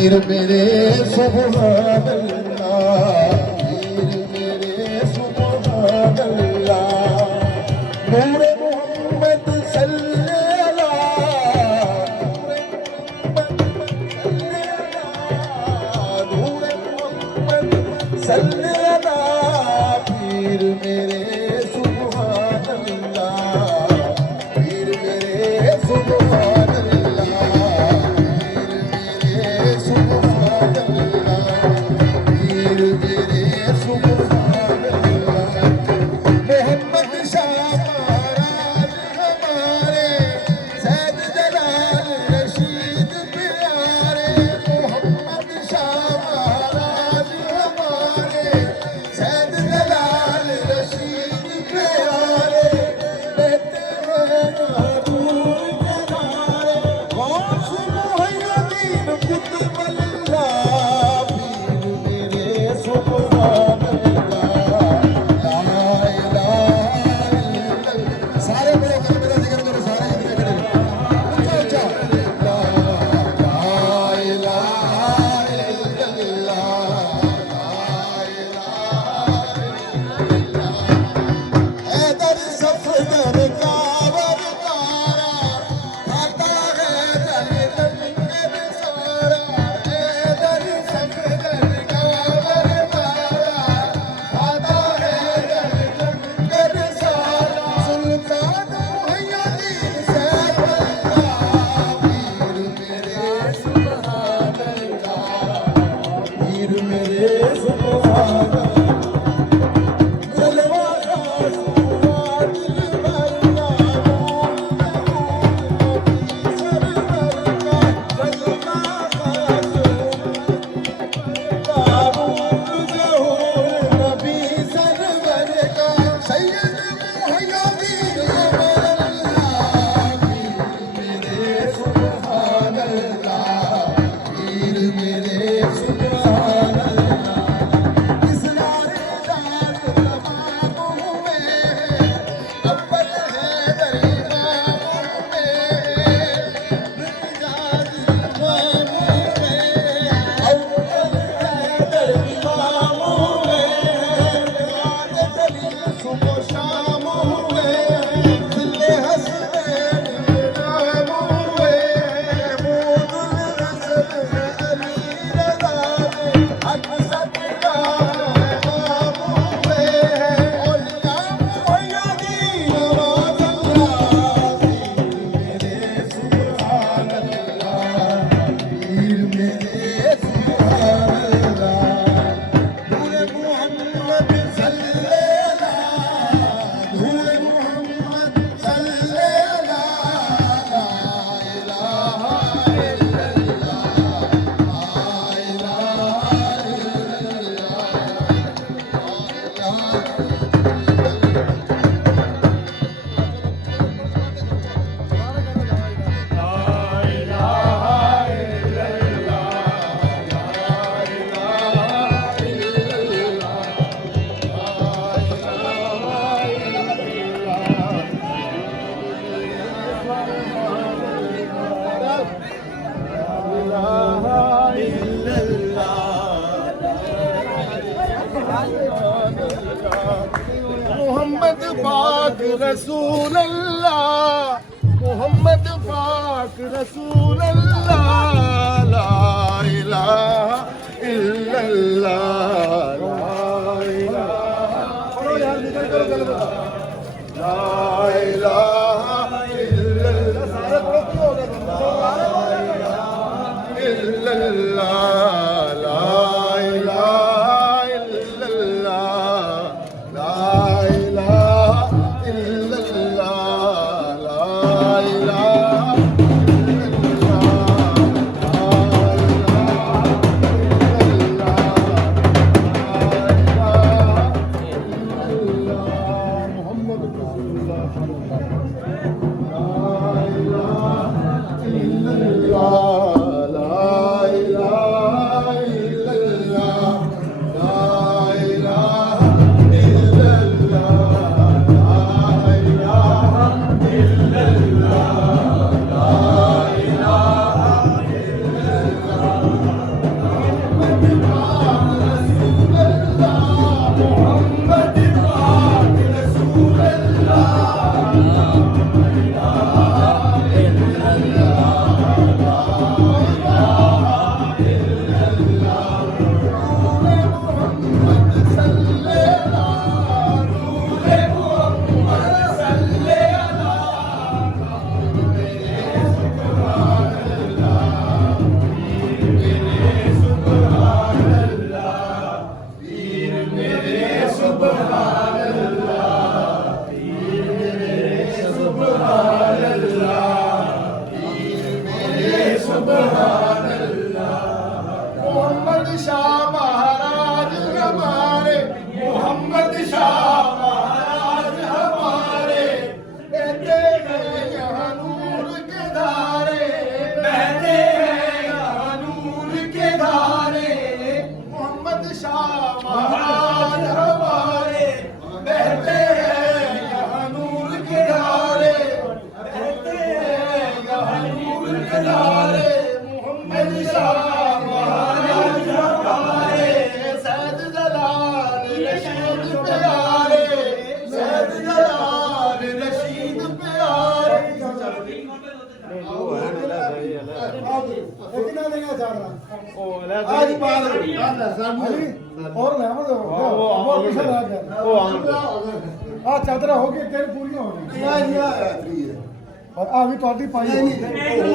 पीर मेरे सुभान अल्लाह, पीर मेरे सुभान अल्लाह। नूर मोहम्मद सल्लल्लाह, नूर मोहम्मद सल्लल्लाह, पीर मेरे सुभान अल्लाह, पीर मेरे सुभान अल्लाह, पीर मेरे सुभान अल्लाह, पीर मेरे सुभान अल्लाह। मोहम्मद शाह महाराज हमारे, सैद जलाल रशीद प्यारे। मोहम्मद शाह महाराज हमारे, सैद जलाल रशीद प्यारे। रहते हैं महबूब किनारे, गौस मुहैय्यदीन कुतुब अल्लाह, पीर मेरे सुभान अल्लाह, ला इलाहा इल्लल्लाह। सारे बड़े मेरा जिक्र करो, सारे इतने खड़े ऊंचा ऊंचा। ला इलाहा इल्लल्लाह, ला इलाहा इल्लल्लाह। हैदर सफदर का वरदारा, खाता है जल लंगर सारा। हैदर सफदर का वरदारा, खाता है जल लंगर सारा। सुल्तान मुहैय्यदीन सैफ अल्लाह, पीर मेरे सुभान अल्लाह, पीर मेरे सुभान अल्लाह। जलवा का दिल भरना, सरवर का जलवा ताबूत ज़हूर नबी सरवर का। सैयद मुहैय्यदीन अमर अल्लाह, पीर मेरे सुभान अल्लाह, पीर मेरे सुभान अल्लाह। इस नारेदार तमामों में अव्वल हैदर इमामों में, मिजाज इमामों में अव्वल हैदर इमामों में। मिजाज जलील सुबह शामों में, दिले हसनैन इमामों में। मूदुल रसल अली रज़ा में, अक़सद का इमामों में। औलिया मुहैय्यदीन नवाज़ अल्लाह, पीर मेरे सुभान अल्लाह, पीर मेरे सुभान अल्लाह। नूर मोहम्मद सल्लल्लाह, नूर मोहम्मद सल्लल्लाह, ला इलाहा इल्लल्लाह, ला इलाहा मोहम्मद पाक रसूल अल्लाह, मोहम्मद पाक रसूल अल्लाह, ला इलाहा इल्लल्लाह, ला इलाहा इल्लल्लाह, ला इलाहा इल्लल्लाह, ला इलाहा इल्लल्लाह, ला इलाहा ਉਹ ਲੈ आज बाद अली और ले मत वो पीछे रह गया ਉਹ ਆਣ आ चादर हो गई तेरी पूरी हो गई और आ भी तोड़ी पाई नहीं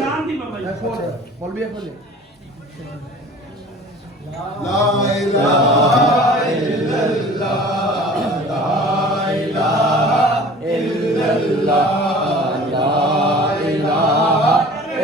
नाम दी बाबा जी बोल भी बोले ला इलाहा इल्लल्लाह ला इलाहा इल्लल्लाह ला इलाहा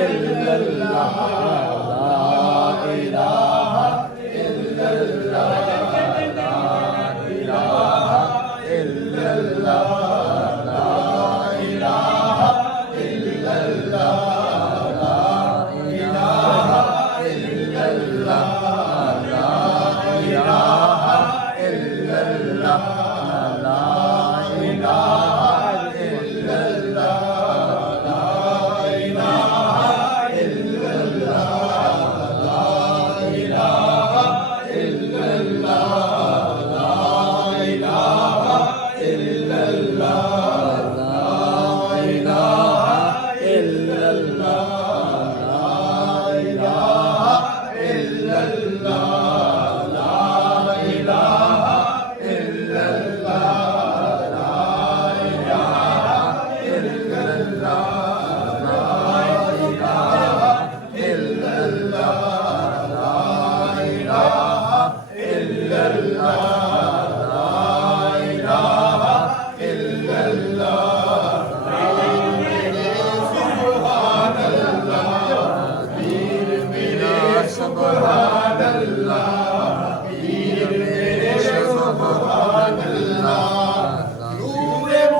इल्लल्लाह ला इलाहा इल्लल्लाह ला इलाहा इल्लल्लाह ला इलाहा इल्लल्लाह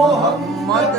मोहम्मद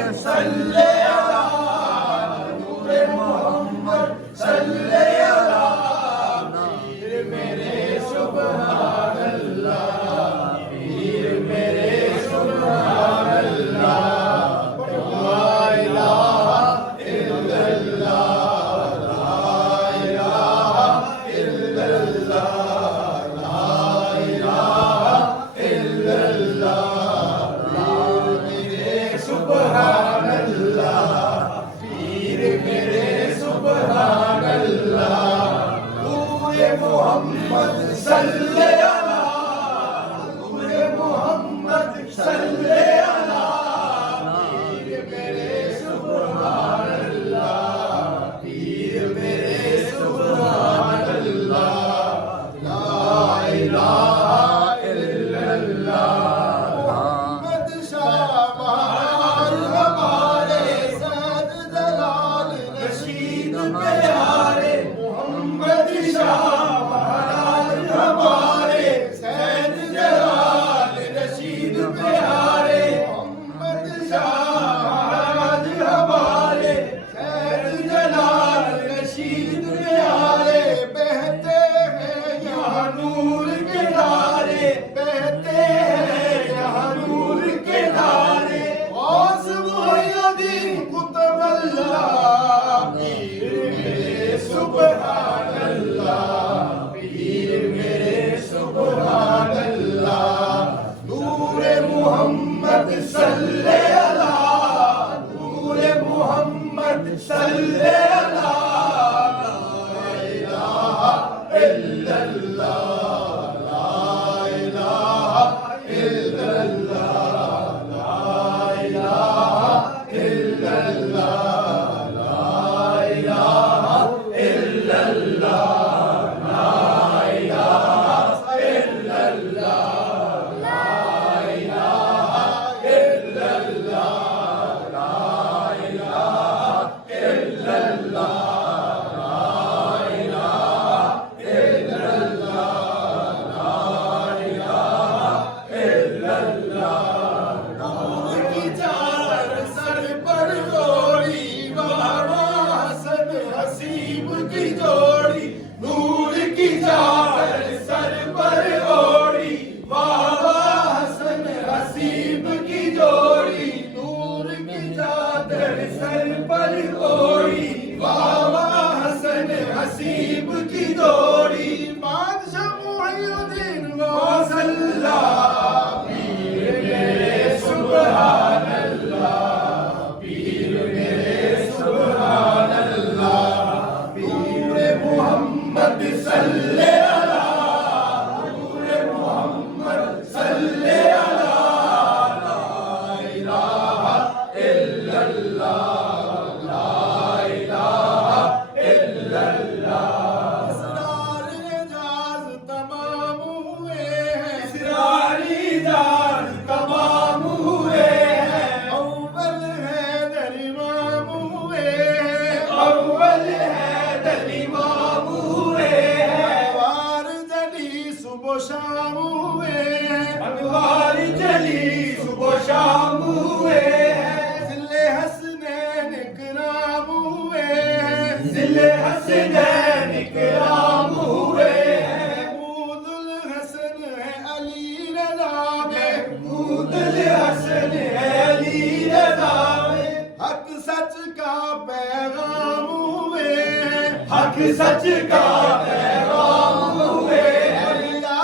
सल्लल्लाहु शाम हुए अनवार जली सुबह शाम हुए जिले हसनैन इकराम हुए जिले हसनैन इकराम हुए महमूदुल हसन है अली रज़ा में महमूदुल हसन है अली रज़ा में हक सच का पैगाम हुए हक सच का पैगाम हुए या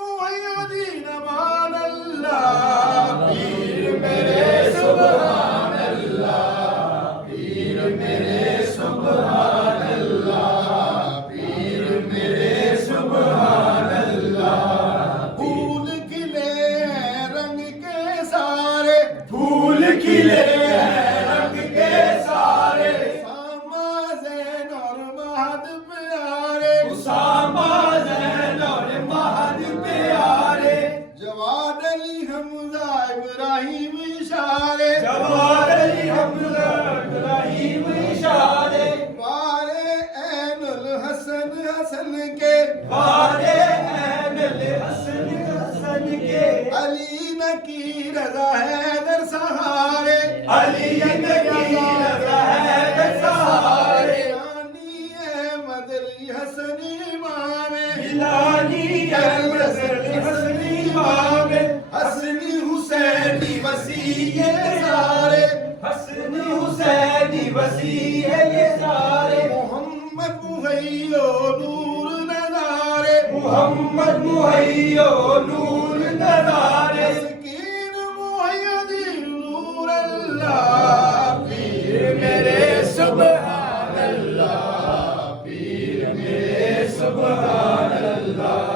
मुहय्यदीन मान अल्लाह पीर मेरे सुभान अल्लाह पीर मेरे सुभान अल्लाह पीर मेरे सुभान अल्लाह फूल खिले हैं रंग के सारे फूल खिले हैं रंग के सारे सामा ज़ैन और महद प्यारे उसामा ज़ैन और महद प्यारे जवाद अली हमजा इब्राहिम इशारे जवाद अली हमजा इब्राहिम इशारे वारे ऐनुल हसन हसन के वारे ऐनुल हसन हसन के अली नकी रज़ा हैदर सहारे अली नकी रज़ा हैदर सहारे रानी अहमद अली हसन इमामे बिलानी अहमद अली हसन इमामे हसनी हुसैनी वसीय सारे हसनी हुसैनी वसी है ये सारे मोहम्मद मुहैयो नूर नज़ारे मोहम्मद मुहैयो नूर नज़ारे मस्कीन मुहय्यदीन नूर अल्लाह पीर मेरे सुभान अल्लाह पीर मेरे सुभान अल्लाह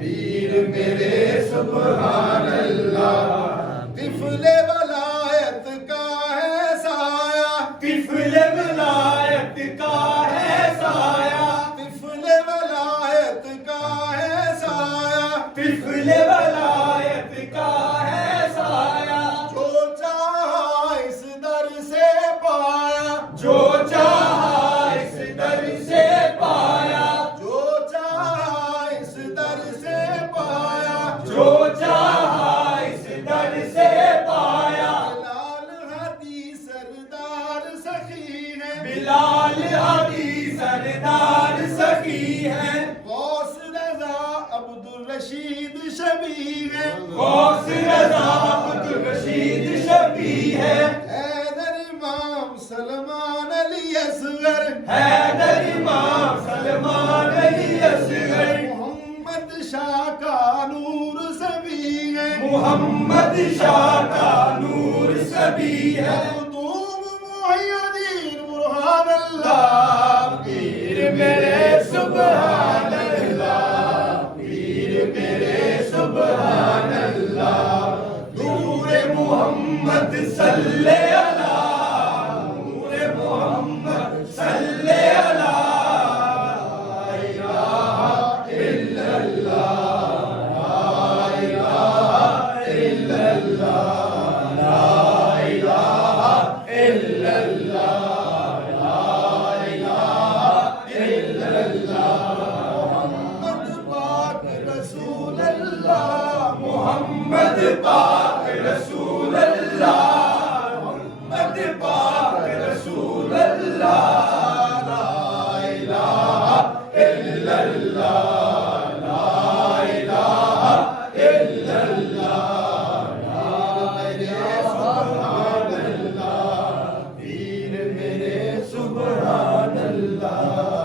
पीर मेरे सुभान अल्लाह तिफले वलायत का है साया तिफले विलायत का है साया तिफले वलायत का है साया तिफले विलायत का है साया जो चाहा इस दर से पाया जो चाहा इस दर से पाया जो चाहा इस दर से पाया जो चाहा इस दर से पाया लाल हादी सरदार सखी है बिलाल हादी सरदार सखी है गौस रजा अब्दुल रशीद शबी है गौस रज़ा अब्दुल रशीद शबी है हैदर इमाम सलमान अली असगर हैदर इमाम सलमान अली असगर मोहम्मद शाह का नूर सभी है मोहम्मद शाह का नूर सभी है मखदूम मुहय्यदीन बुरहान अल्लाह पीर मेरे सुभान अल्लाह पीर मेरे सुभान अल्लाह नूरे मोहम्मद सल्ले अला नूरे मोहम्मद सल्ले अला ला इलाहा इल्लल्लाह ला इलाहा इल्लल्लाह ला इलाहा इल्लल्लाह ला इलाहा इल्लल्लाह मोहम्मद पाक रसूल अल्लाह मोहम्मद पाक रसूल अल्लाह मोहम्मद पाक रसूल अल्लाह ला इलाहा इल्लल्लाह ला इलाहा इल्लल्लाह ला इलाहा इल्लल्लाह पीर मेरे सुभान अल्लाह